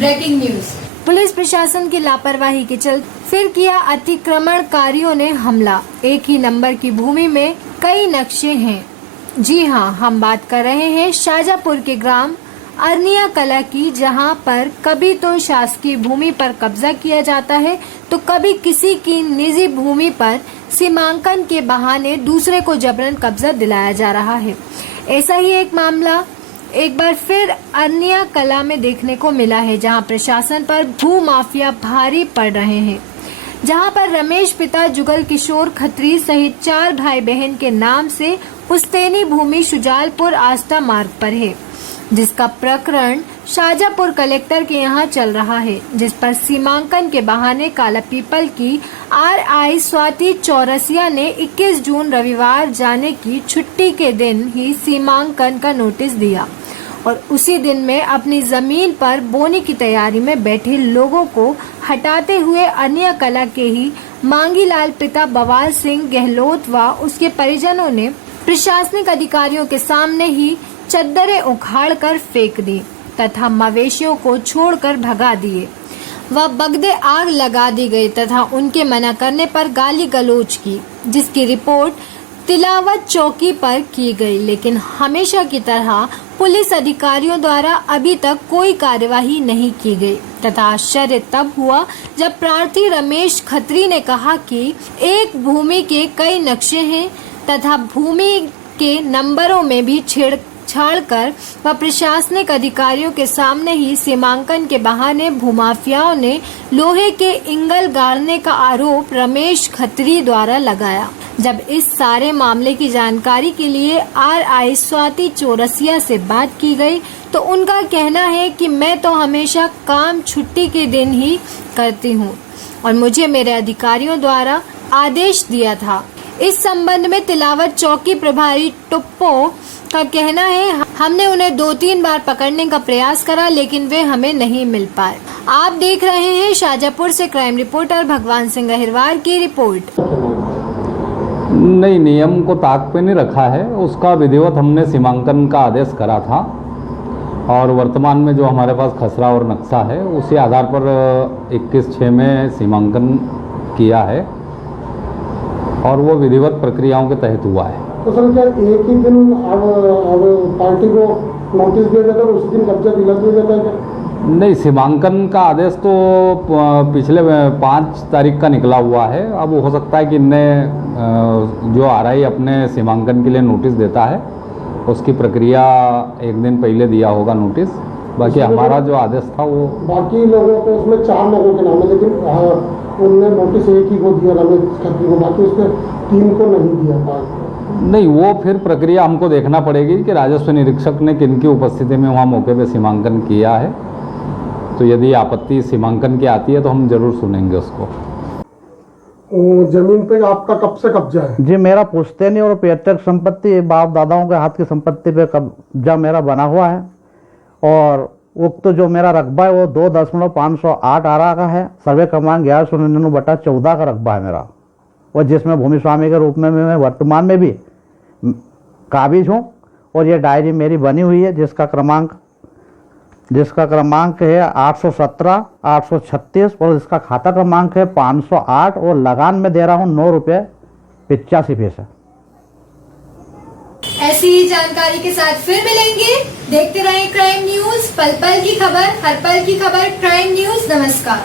Breaking news. Police प्रशासन की लापरवाही के चलते फिर किया अतिक्रमणकारियों ने हमला। एक ही नंबर की भूमि में कई नक्शे हैं। जी हां, हम बात कर रहे हैं शाजापुर के ग्राम अरनिया कला की, जहां पर कभी तो शासकीय भूमि पर कब्जा किया जाता है तो कभी किसी की निजी भूमि पर सीमांकन के बहाने दूसरे को जबरन कब्जा दिलाया जा रहा है। ऐसा ही एक मामला एक बार फिर अरनिया कला में देखने को मिला है, जहां प्रशासन पर भू माफिया भारी पड़ रहे हैं। जहां पर रमेश पिता जुगल किशोर खत्री सहित 4 भाई बहन के नाम से पुश्तैनी भूमि शुजालपुर आस्था मार्ग पर है, जिसका प्रकरण शाजापुर कलेक्टर के यहाँ चल रहा है, जिस पर सीमांकन के बहाने काला पीपल की RI स्वाति चौरसिया ने 21 जून रविवार जाने की छुट्टी के दिन ही सीमांकन का नोटिस दिया और उसी दिन में अपनी जमीन पर बोने की तैयारी में बैठे लोगों को हटाते हुए अरनिया कला के ही मांगीलाल पिता बवाल सिंह गहलोत व उसके परिजनों ने प्रशासनिक अधिकारियों के सामने ही चद्दरें उखाड़ कर फेंक दी तथा मवेशियों को छोड़कर भगा दिए व बगदे आग लगा दी गई तथा उनके मना करने पर गाली गलौज की, जिसकी रिपोर्ट तिलावत चौकी पर की गई। लेकिन हमेशा की तरह पुलिस अधिकारियों द्वारा अभी तक कोई कार्यवाही नहीं की गई तथा आश्चर्य तब हुआ जब प्रार्थी रमेश खत्री ने कहा कि एक भूमि के कई नक्शे हैं तथा भूमि के नंबरों में भी छेड़छाड़ कर व प्रशासनिक अधिकारियों के सामने ही सीमांकन के बहाने भूमाफियाओं ने लोहे के इंगल गाड़ने का आरोप रमेश खत्री द्वारा लगाया। जब इस सारे मामले की जानकारी के लिए RI स्वाति चौरसिया से बात की गई तो उनका कहना है कि मैं तो हमेशा काम छुट्टी के दिन ही करती हूँ और मुझे मेरे अधिकारियों द्वारा आदेश दिया था। इस संबंध में तिलावत चौकी प्रभारी टुप्पो का कहना है, हमने उन्हें 2-3 बार पकड़ने का प्रयास करा लेकिन वे हमें नहीं मिल पाए। आप देख रहे हैं शाजापुर से क्राइम रिपोर्टर भगवान सिंह अहिरवार की रिपोर्ट। नहीं, नियम को ताक पे नहीं रखा है, उसका विधिवत हमने सीमांकन का आदेश करा था और वर्तमान में जो हमारे पास खसरा और नक्शा है उसी आधार पर 21/6 में सीमांकन किया है और वो विधिवत प्रक्रियाओं के तहत हुआ है। तो सर क्या एक ही दिन अब पार्टी को नोटिस दिया जाता है और उसी दिन कब्जा दिला दिया जाता है क्या? नहीं, सीमांकन का आदेश तो पिछले 5 तारीख का निकला हुआ है। अब हो सकता है कि जो RI अपने सीमांकन के लिए नोटिस देता है उसकी प्रक्रिया एक दिन पहले दिया होगा नोटिस। बाकी हमारा जो आदेश था वो बाकी लोगों को, उसमें 4 लोगों के नाम है लेकिन उनने नोटिस एक ही को दिया रमेश खत्री को, बाकी उसके 3 को नहीं दिया। नहीं, वो फिर प्रक्रिया हमको देखना पड़ेगी कि राजस्व निरीक्षक ने किनकी उपस्थिति में वहाँ मौके पे सीमांकन किया है। तो यदि आपत्ति सीमांकन की आती है तो हम जरूर सुनेंगे उसको। जमीन पे आपका कब से कब्जा है? जी, मेरा पुश्तैनी और पैतृक संपत्ति बाप दादाओं के हाथ की संपत्ति पे कब्जा मेरा बना हुआ है और उक्त जो मेरा रकबा है वो 2.508 आरा का है। सर्वे क्रमांक 1199/14 का रकबा है मेरा, और जिसमें भूमि स्वामी के रूप में मैं वर्तमान में भी काबिज हूँ। और ये डायरी मेरी बनी हुई है जिसका क्रमांक है 817, 836 और इसका खाता क्रमांक है 508 और लगान में दे रहा हूँ 9 रुपये 85 पैसे। ऐसी ही जानकारी के साथ फिर मिलेंगे। देखते रहें क्राइम न्यूज, पल पल की खबर, हर पल की खबर। क्राइम न्यूज, नमस्कार।